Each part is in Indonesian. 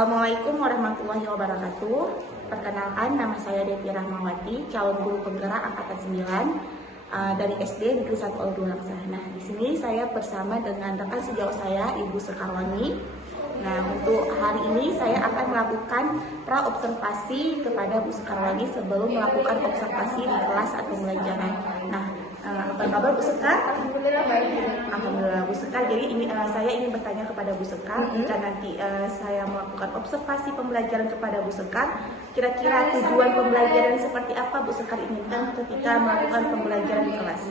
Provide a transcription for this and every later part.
Assalamualaikum warahmatullahi wabarakatuh. Perkenalkan, nama saya Devi Rahmawati, calon guru penggerak angkatan 9 dari SD Negeri 1 Al-Dua Langsa. Nah, di sini saya bersama dengan rekan sejauh saya, Ibu Sekarwani. Nah, untuk hari ini saya akan melakukan pra-observasi kepada Bu Sekarwani sebelum melakukan observasi di kelas atau pembelajaran. Nah, apa kabar Bu Sekar? Alhamdulillah baik. Alhamdulillah Bu Sekar. Jadi saya ingin bertanya kepada Bu Sekar, jika nanti saya melakukan observasi pembelajaran kepada Bu Sekar, kira-kira tujuan pembelajaran seperti apa Bu Sekar inginkan ketika melakukan pembelajaran di kelas?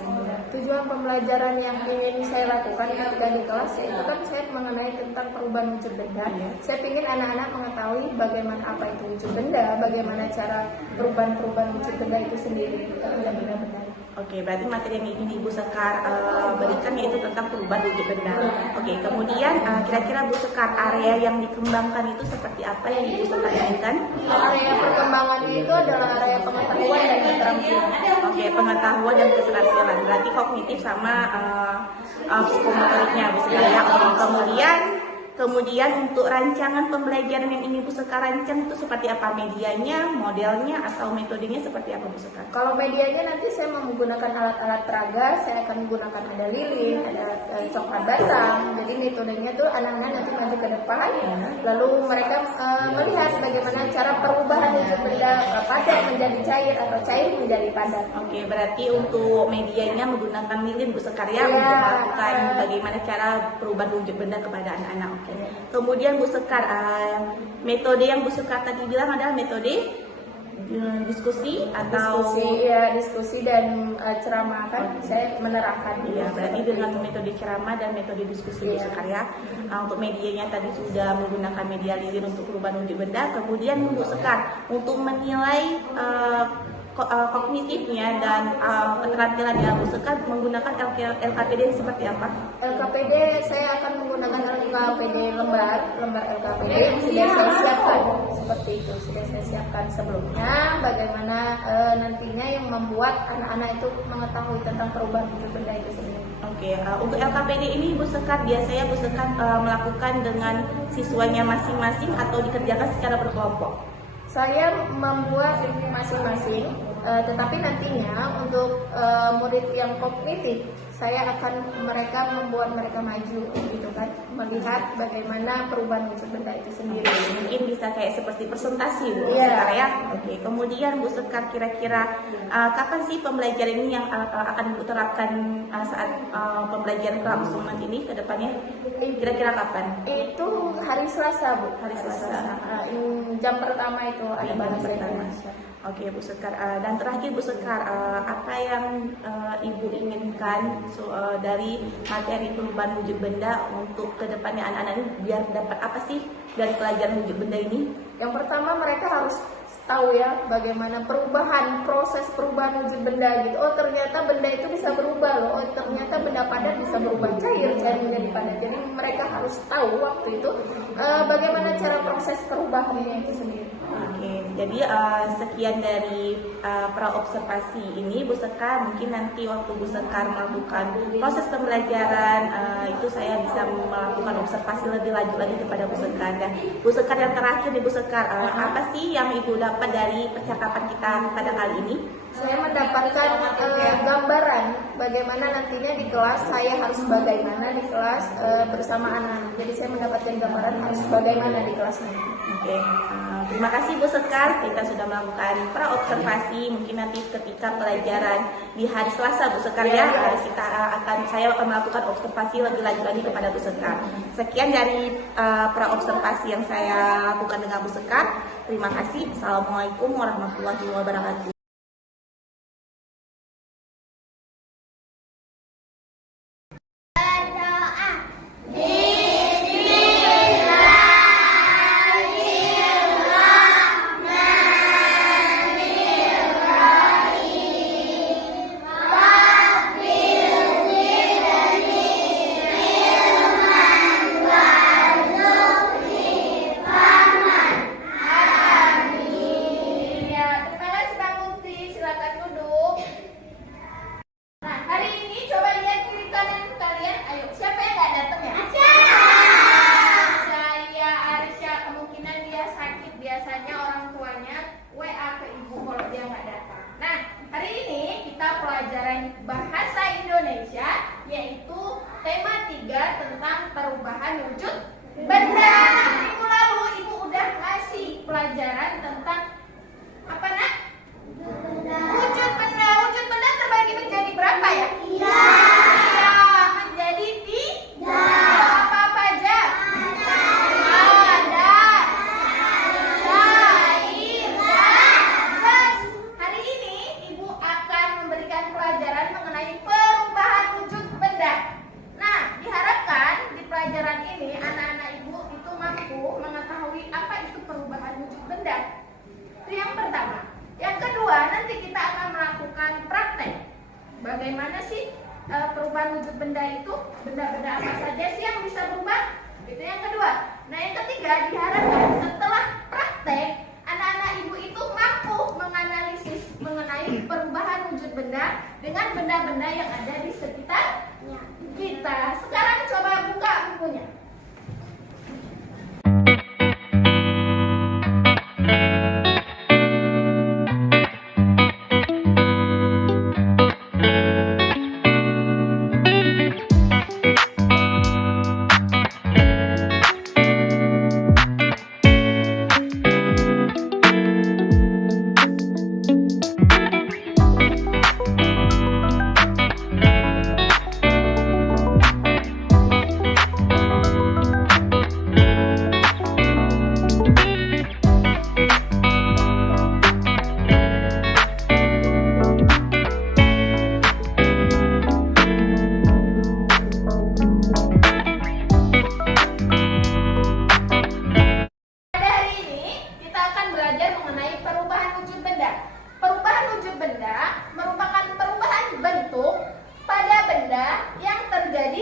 Tujuan pembelajaran yang ingin saya lakukan ketika di kelas itu kan saya mengenai tentang perubahan wujud benda. Saya ingin anak-anak mengetahui bagaimana apa itu wujud benda, bagaimana cara perubahan wujud benda itu sendiri terhadap benda-benda. Oke, berarti materi yang ingin Ibu Sekar berikan yaitu tentang perubahan wujud benda. Oke, kemudian kira-kira Bu Sekar, area yang dikembangkan itu seperti apa yang Ibu Sekar inginkan? Area perkembangannya itu adalah area pengetahuan dan keterampilan. Oke, pengetahuan dan keterampilan. Berarti kognitif sama psikomotoriknya Bu Sekar ya. Oke, kemudian untuk rancangan pembelajaran yang ingin Bu Sekar rancang itu seperti apa? Medianya, modelnya, atau metodenya seperti apa Bu Sekar? Kalau medianya nanti saya menggunakan alat-alat peraga, saya akan menggunakan ada lilin, ada coklat batang. Jadi metodenya tuh anak-anak nanti maju ke depan, lalu mereka melihat bagaimana cara perubahan wujud benda padat menjadi cair atau cair menjadi padat. Oke, berarti untuk medianya menggunakan lilin Bu Sekar ya, untuk melakukan bagaimana cara perubahan wujud benda kepada anak-anak. Oke. Kemudian Bu Sekar, metode yang Bu Sekar tadi bilang adalah metode diskusi atau diskusi dan ceramah kan saya menerapkan. Iya, berarti dengan metode ceramah dan metode diskusi Bu Sekar ya. Untuk medianya tadi sudah menggunakan media lilin untuk perubahan wujud benda. Kemudian Bu Sekar untuk menilai kognitifnya dan keterampilannya Bu Sekar menggunakan LKPD seperti apa? LKPD saya akan menggunakan LKPD lembar LKPD sudah saya siapkan seperti itu, sudah saya siapkan sebelumnya bagaimana nantinya yang membuat anak-anak itu mengetahui tentang perubahan wujud benda itu sendiri. Oke, untuk LKPD ini Bu Sekar biasanya Bu Sekar melakukan dengan siswanya masing-masing atau dikerjakan secara berkelompok? Saya membuat masing-masing, tetapi nantinya untuk murid yang kognitif, saya akan membuat mereka maju, gitu kan, melihat bagaimana perubahan wujud benda itu sendiri. Mungkin bisa kayak seperti presentasi Bu Sekar ya. Oke, kemudian Bu Sekar kira-kira kapan sih pembelajaran ini yang akan Bu terapkan saat pembelajaran kelangsungan ini ke depannya? Kira-kira kapan? Itu hari Selasa Bu. Hari Selasa. Jam pertama itu ada bahasa Indonesia. Oke Bu Sekar, dan terakhir Bu Sekar, apa yang Ibu inginkan dari materi perubahan wujud benda untuk kedepannya anak-anak ini biar dapat apa sih dari pelajaran wujud benda ini? Yang pertama mereka harus tahu ya bagaimana proses perubahan wujud benda gitu. Oh ternyata benda itu bisa berubah loh. Oh ternyata benda padat bisa berubah cair menjadi padat. Jadi mereka harus tahu waktu itu bagaimana cara proses perubahannya itu sendiri. Oke, jadi sekian dari pra-observasi ini Bu Sekar. Mungkin nanti waktu Bu Sekar melakukan proses pembelajaran itu saya bisa melakukan observasi lebih lanjut lagi kepada Bu Sekar. Dan Bu Sekar yang terakhir nih Bu Sekar, apa sih yang Ibu dapat dari percakapan kita pada kali ini? Saya mendapatkan gambaran bagaimana nantinya di kelas saya harus bagaimana di kelas bersama anak-anak. Jadi saya mendapatkan gambaran harus bagaimana di kelas nanti. Oke, terima kasih Bu Sekar. Kita sudah melakukan pra-observasi. Mungkin nanti ketika pelajaran di hari Selasa Bu Sekar ya, saya akan melakukan observasi lebih lanjut lagi kepada Bu Sekar. Sekian dari pra-observasi yang saya lakukan dengan Bu Sekar. Terima kasih. Assalamualaikum warahmatullahi wabarakatuh. biasanya orang tuanya WA ke ibu kalau dia nggak datang. Nah, hari ini kita pelajaran bahasa Indonesia, yaitu tema 3 tentang perubahan wujud benda. Minggu lalu ibu udah ngasih pelajaran tentang apa nak? Wujud benda. Wujud benda terbagi menjadi berapa ya? Iya, menjadi 3. Apa aja? Ada, cair, dan gas. Hari ini ibu akan memberikan pelajaran mengenai perubahan wujud benda. Nah, diharapkan di pelajaran ini anak-anak ibu itu mampu mengetahui apa itu perubahan wujud benda. Itu yang pertama. Yang kedua, nanti kita akan melakukan praktek. Bagaimana sih perubahan wujud benda itu? Benda-benda apa saja sih yang bisa berubah? Itu yang kedua. Nah, yang ketiga, diharapkan setelah praktek, anak-anak ibu itu mampu menganalisis mengenai perubahan wujud benda dengan benda-benda yang ada di sekitar kita. Sekarang coba buka bukunya.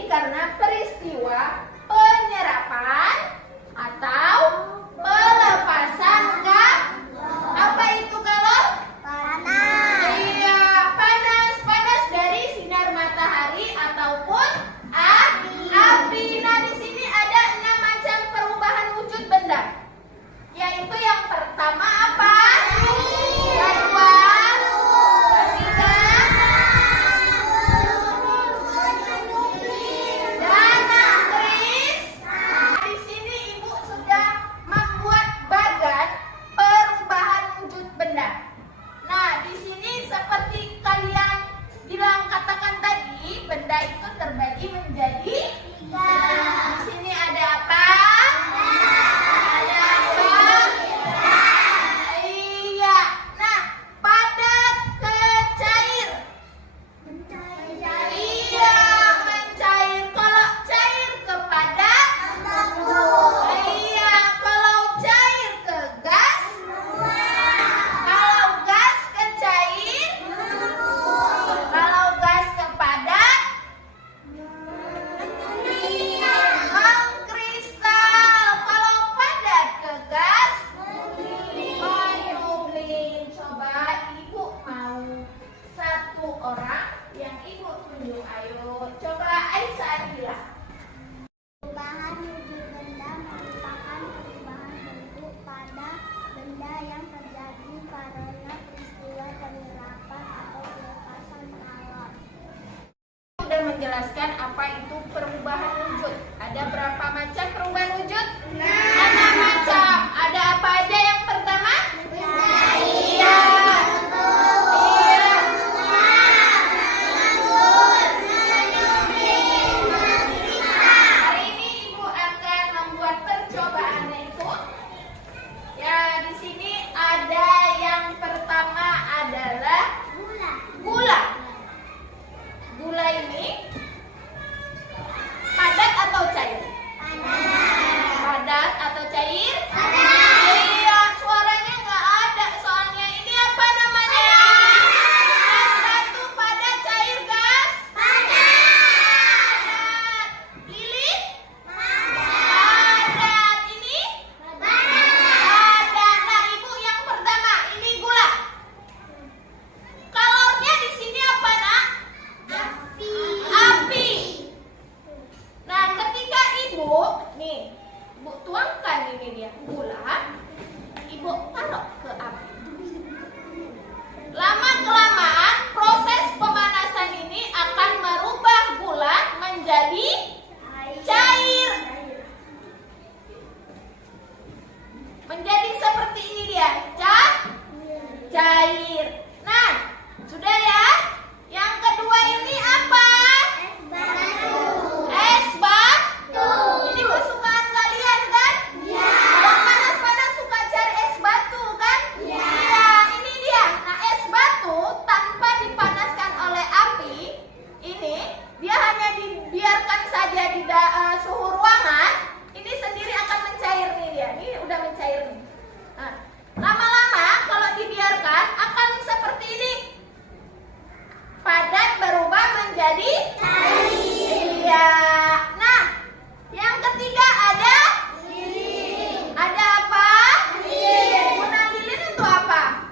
Karena peristiwa penyerapan atau pelepasan gas. Apa itu kalau? Panas. Iya, panas dari sinar matahari ataupun api. Nah, di sini ada 6 macam perubahan wujud benda. Yaitu yang pertama apa? Kedua, ketiga, benda itu terbagi menjadi 3. Di sini ada apa? Ada apa? Iya. Nah, padat ke cair. Iya, mencair. Kalau cair ke padat. Iya, kalau cair ke gas. Kalau gas ke cair. Kalau gas ke padat. Mengkristal. Kalau padat ke gas, mengubling. Coba ibu mau 1 orang yang ibu tunjuk. Ayo, coba Aisyah Adila. Perubahan wujud benda merupakan perubahan bentuk pada benda yang terjadi karena peristiwa penyerapan atau pelepasan kalor. Sudah menjelaskan apa itu perubahan wujud. Ada berapa macam perubahan wujud? 6 macam. Ada apa aja yang pertama? Iya. Hari ini ibu akan membuat percobaannya itu. Ya, di sini ada yang pertama adalah gula. Gula ini padat atau cair? Padat atau cair? Iya, suaranya nggak ada. Soalnya ini apa namanya? Gas 1 padat, cair gas? Padat. Lilin? Padat. Ini? Padat. Nah, ibu yang pertama, ini gula. Kalornya di sini apa, nak? Api. Nah, ketika ibu tuangkan ini dia gula, ibu Ibu taruh ke api. Lama-kelamaan proses pemanasan ini akan merubah gula menjadi cair. Menjadi seperti ini dia, cair. Nah, sudah ya. Yang kedua ini apa? Es batu. Ini kesukaan kalian kan? Iya. Kalau panas-panas suka cari es batu kan? Iya. Ini dia. Nah, es batu tanpa dipanaskan oleh api, ini dia hanya dibiarkan saja di suhu ruangan, ini sendiri akan mencair nih dia. Ini udah mencair nih. Nah, lama-lama kalau dibiarkan akan seperti ini. Padat berubah menjadi cair. Iya. Nah, yang ketiga ada lilin. Ada apa? Lilin. Guna lilin untuk apa?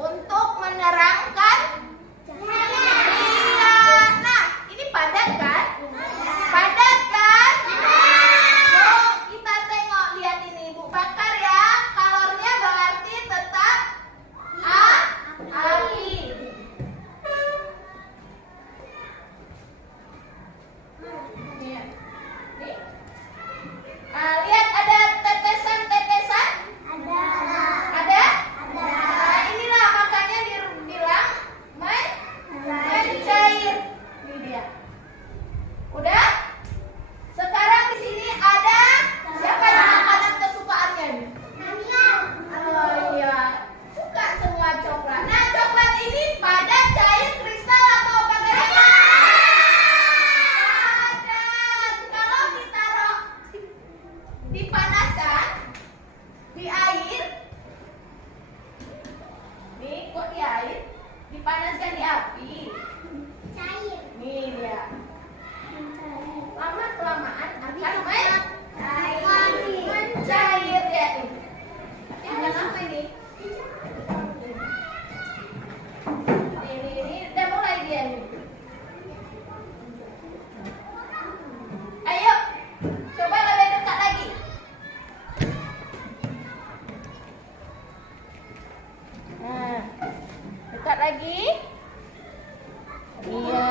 Untuk menerangkan. Iya. Nah, ini padat kan? Padat kan? Yuk kita tengok, lihat ini Ibu bakar ya. Kalornya berarti tetap api. Nih. Lihat ada tetesan-tetesan? Ada? Nah, inilah makanya dibilang mencair. Ini dia. Udah? Sekarang di sini ada siapa yang makanan kesukaannya nih? Oh iya, suka semua coklat. Nah, coklat ini padat, cair, kristal atau bagaimana? Padat. Kalau ditaruh dipanaskan di air, nih kok di air, dipanaskan di api. Nih dia. Lama kelamaan akan mencair ya nih. Ini apa ini? Ini udah mulai dia nih. Ayo, coba lebih dekat lagi. Nah, dekat lagi. Iya,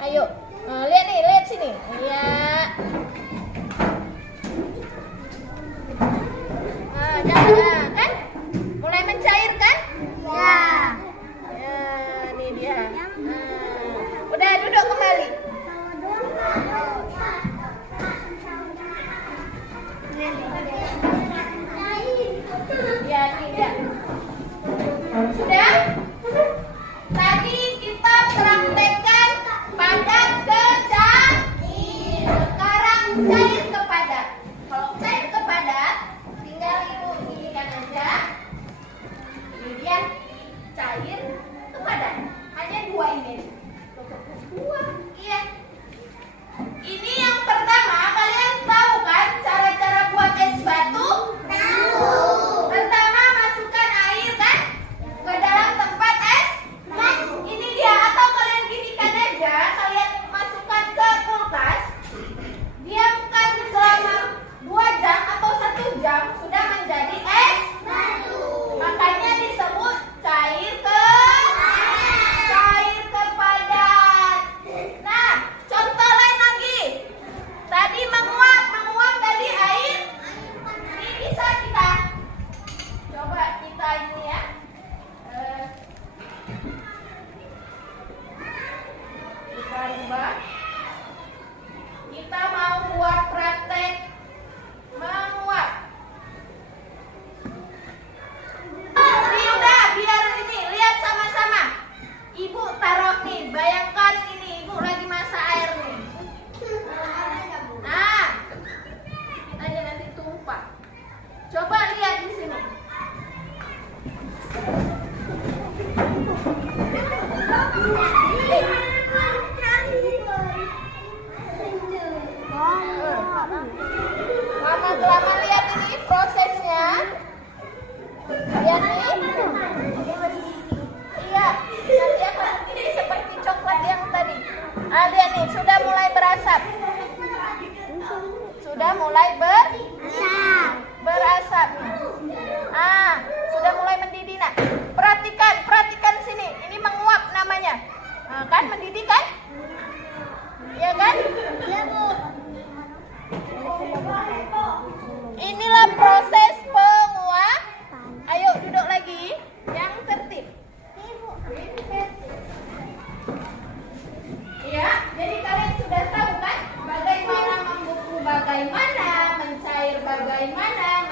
ayo. Lihat nih, lihat sini. Iya. Jangan, kan? Mulai mencair kan? Ya. Ya, ini dia. Udah duduk kembali. Ya, ini dia. Sudah? Tadi kita praktekkan padat ke cair. Sekarang cair ke padat. Kalau cair ke padat, tinggal Ibu inikan aja. Ini dia cair ke padat. Hanya dua ini. Dua, iya. Ini yang pertama, kalian tahu kan cara-cara buat es batu? Tahu. Pertama masukkan air kan ke dalam tempat es batu. Ini dia, atau kalian ginikan aja, kalian masukkan ke kulkas, diamkan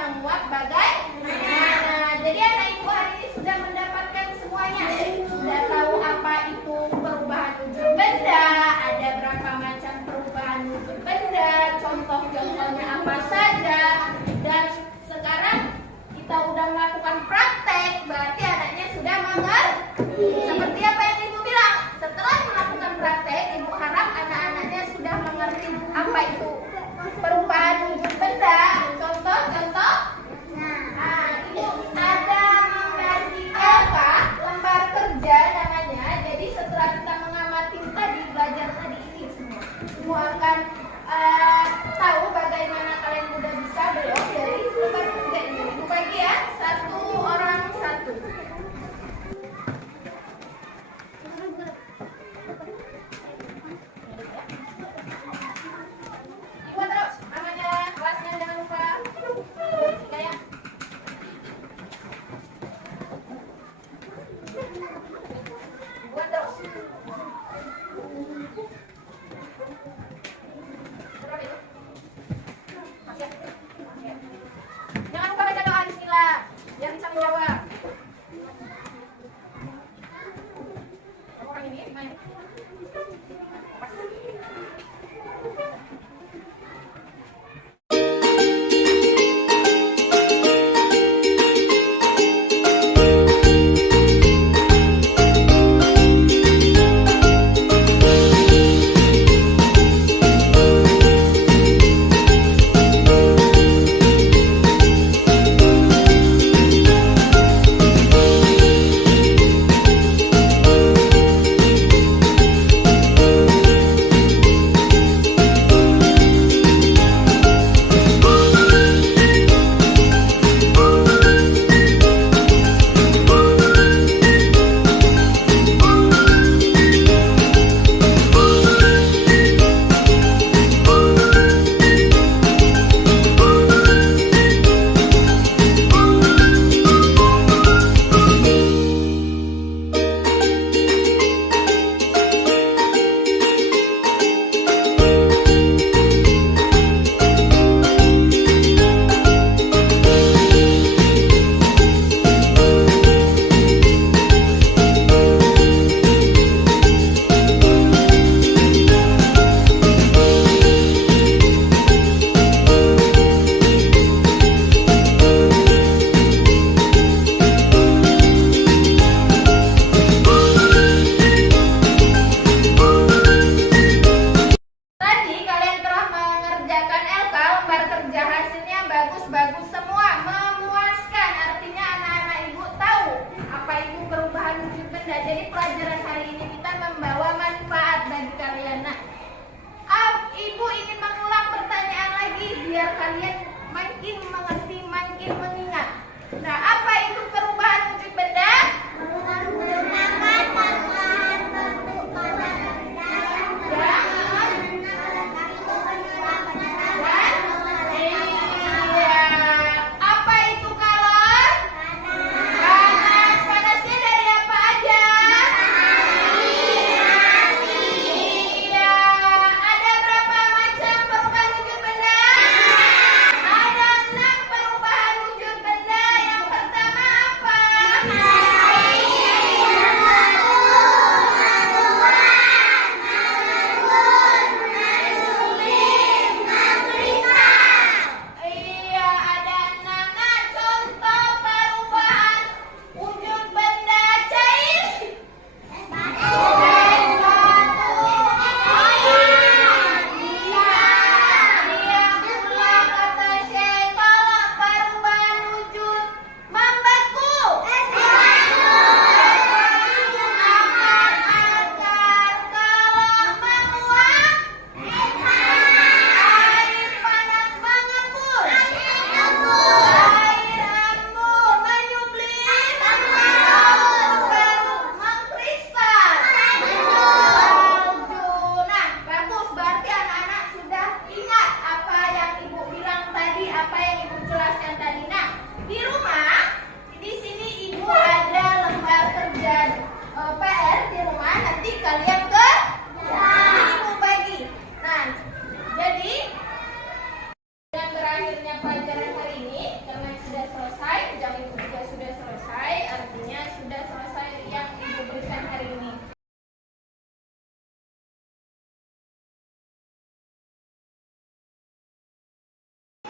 menguap bagaimana. Jadi anak ibu hari ini sudah mendapatkan semuanya. Sudah tahu apa itu perubahan wujud benda, ada berapa macam perubahan wujud benda, contoh-contohnya apa saja. Dan sekarang kita udah melakukan praktek, berarti anaknya sudah mengerti. Seperti apa yang ibu bilang, setelah melakukan praktek, ibu harap anak-anaknya sudah mengerti apa itu perubahan wujud benda. Contoh-contoh, nah ibu ada membagi apa lembar kerja namanya. Jadi setelah kita mengamati tadi, belajar tadi ini semua, ibu akan tahu bagaimana kalian mudah bisa belok dari lembar kerja ini. Ibu bagi ya, satu orang satu. Ibu terus namanya kelasnya jangan lupa. Kayak buat terus. Jangan lupa baca doa bismillah. Biar bisa menjawab. Orang ini main. Bagus semua, memuaskan. Artinya anak-anak ibu tahu apa itu perubahan wujud benda. Jadi pelajaran hari ini kita membawa manfaat bagi kalian. Nah, ibu ingin mengulang pertanyaan lagi biar kalian makin mengerti, makin mengingat. Nah, apa itu perubahan wujud benda?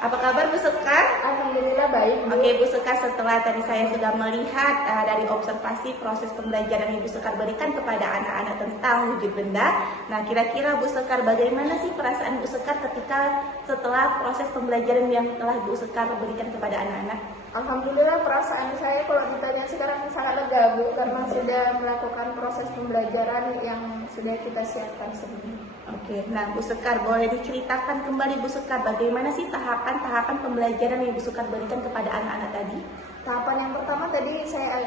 Apa kabar Bu Sekar? Alhamdulillah baik, Bu. Oke Bu Sekar, setelah tadi saya sudah melihat dari observasi proses pembelajaran yang Ibu Sekar berikan kepada anak-anak tentang wujud benda. Nah, kira-kira Bu Sekar, bagaimana sih perasaan Bu Sekar ketika setelah proses pembelajaran yang telah Bu Sekar berikan kepada anak-anak? Alhamdulillah perasaan saya kalau ditanya sekarang sangat lega, Bu, karena sudah melakukan proses pembelajaran yang sudah kita siapkan sebelumnya. Oke, nah Bu Sekar, boleh diceritakan kembali Bu Sekar bagaimana sih tahapan-tahapan pembelajaran yang Bu Sekar berikan kepada anak-anak tadi? Tahapan yang pertama tadi saya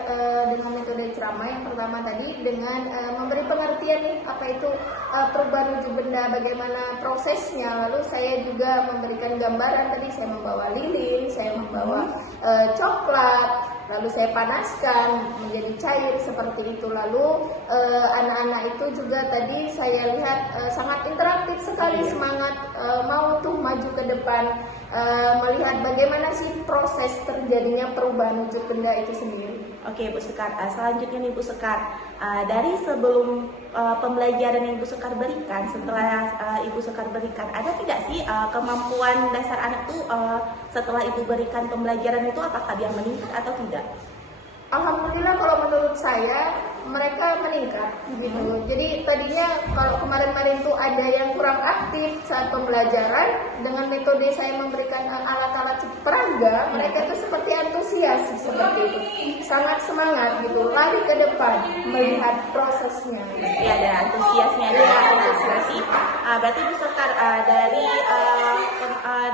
dengan metode ceramah yang pertama tadi dengan memberi pengertian nih apa itu perubahan wujud benda, bagaimana prosesnya. Lalu saya juga memberikan gambaran, tadi saya membawa lilin, saya membawa coklat, lalu saya panaskan menjadi cair seperti itu. Lalu anak-anak itu juga tadi saya lihat sangat interaktif sekali, semangat mau tuh maju ke depan, melihat bagaimana sih proses terjadinya perubahan wujud benda itu sendiri. Oke Bu Sekar, selanjutnya nih Bu Sekar, dari sebelum pembelajaran yang Ibu Sekar berikan, setelah Ibu Sekar berikan, ada tidak sih kemampuan dasar anak tuh setelah Ibu berikan pembelajaran itu, apakah dia meningkat atau tidak? Alhamdulillah kalau menurut saya mereka meningkat gitu. Jadi tadinya kalau kemarin-kemarin itu ada yang kurang aktif saat pembelajaran, dengan metode saya memberikan alat-alat peraga, mereka itu seperti antusias seperti itu, sangat semangat gitu, lari ke depan melihat prosesnya. Ya, ada antusiasnya ada. Berarti Bu Sekar,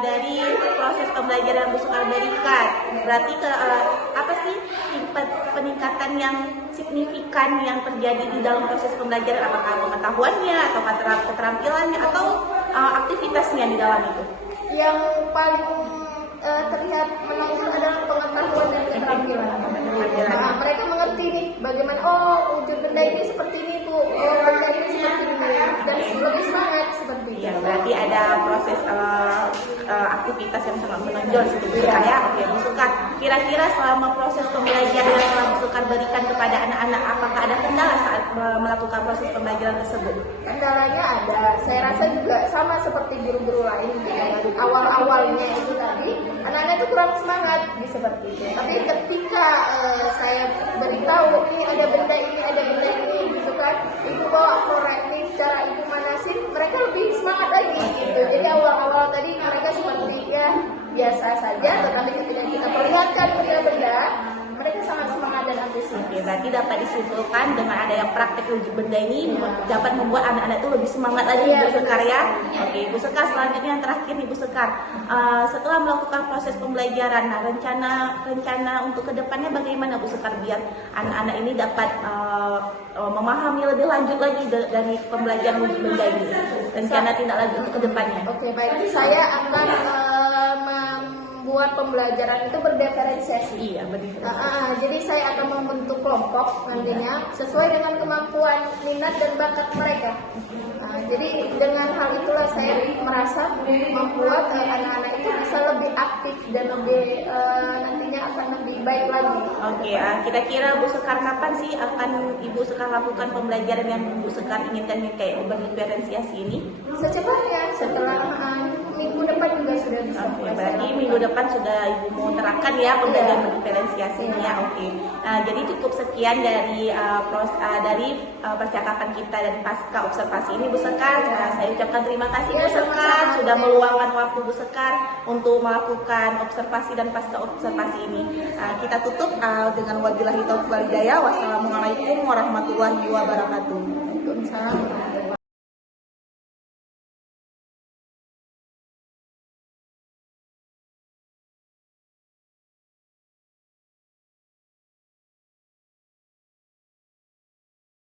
dari proses pembelajaran Bu Sekar berikan, berarti apa sih peningkatan yang signifikan yang terjadi di dalam proses pembelajaran? Apakah pengetahuannya atau keterampilannya atau aktivitasnya di dalam itu? Yang paling terlihat menonjol adalah pengetahuan dan keterampilan. Nah, mereka mengerti nih bagaimana wujud benda ini seperti ini Bu, benda ini seperti ini, dan lebih semangat seperti itu. Ya, berarti ada proses aktivitas yang sangat menonjol situ Bu Sekar ya. Oke Bu Sekar, kira-kira selama proses pembelajaran yang telah Bu Sekar berikan kepada anak-anak, apakah ada kendala saat melakukan proses pembelajaran tersebut? Kendalanya ada, saya rasa juga sama seperti guru-guru lain gitu. Awal-awalnya itu tadi anak-anak itu kurang semangat seperti itu. Tapi ketika saya beritahu ini ada benda ini gitu kan, ibu bawa korektif cara ibu manasin, mereka lebih semangat lagi gitu. Jadi awal-awal tadi mereka seperti ya biasa saja, tetapi ketika kita perlihatkan benda-benda, mereka sangat semangat dan antusias. Oke, berarti dapat disimpulkan dengan ada yang praktek wujud benda ini dapat membuat anak-anak itu lebih semangat lagi Bu Sekar ya. Oke Bu Sekar, selanjutnya yang terakhir nih Bu Sekar, setelah melakukan proses pembelajaran, nah rencana untuk kedepannya bagaimana Bu Sekar biar anak-anak ini dapat memahami lebih lanjut lagi dari pembelajaran wujud benda ini, rencana tindak lanjut untuk kedepannya? Oke, baik, saya akan membuat pembelajaran itu berdiferensiasi. Iya, berdiferensiasi. Jadi saya akan membentuk kelompok nantinya sesuai dengan kemampuan, minat dan bakat mereka. Jadi dengan hal itulah saya merasa membuat anak-anak itu bisa lebih aktif dan lebih nantinya akan lebih baik lagi. Oke, kira-kira Bu Sekar kapan sih akan Ibu Sekar lakukan pembelajaran yang Bu Sekar inginkan kayak berdiferensiasi ini? Secepatnya, setelah minggu depan juga sudah bisa. Oke, berarti minggu depan sudah Ibu mau terapkan ya pembelajaran berdiferensiasi ini ya. Oke. Jadi cukup sekian dari percakapan kita dari pasca observasi ini Bu Sekar. Saya ucapkan terima kasih Bu Sekar sudah meluangkan waktu Bu Sekar untuk melakukan observasi dan pasca observasi ini. Kita tutup dengan wabillahi taufiq wal hidayah. Wassalamualaikum warahmatullahi wabarakatuh. Waalaikumsalam.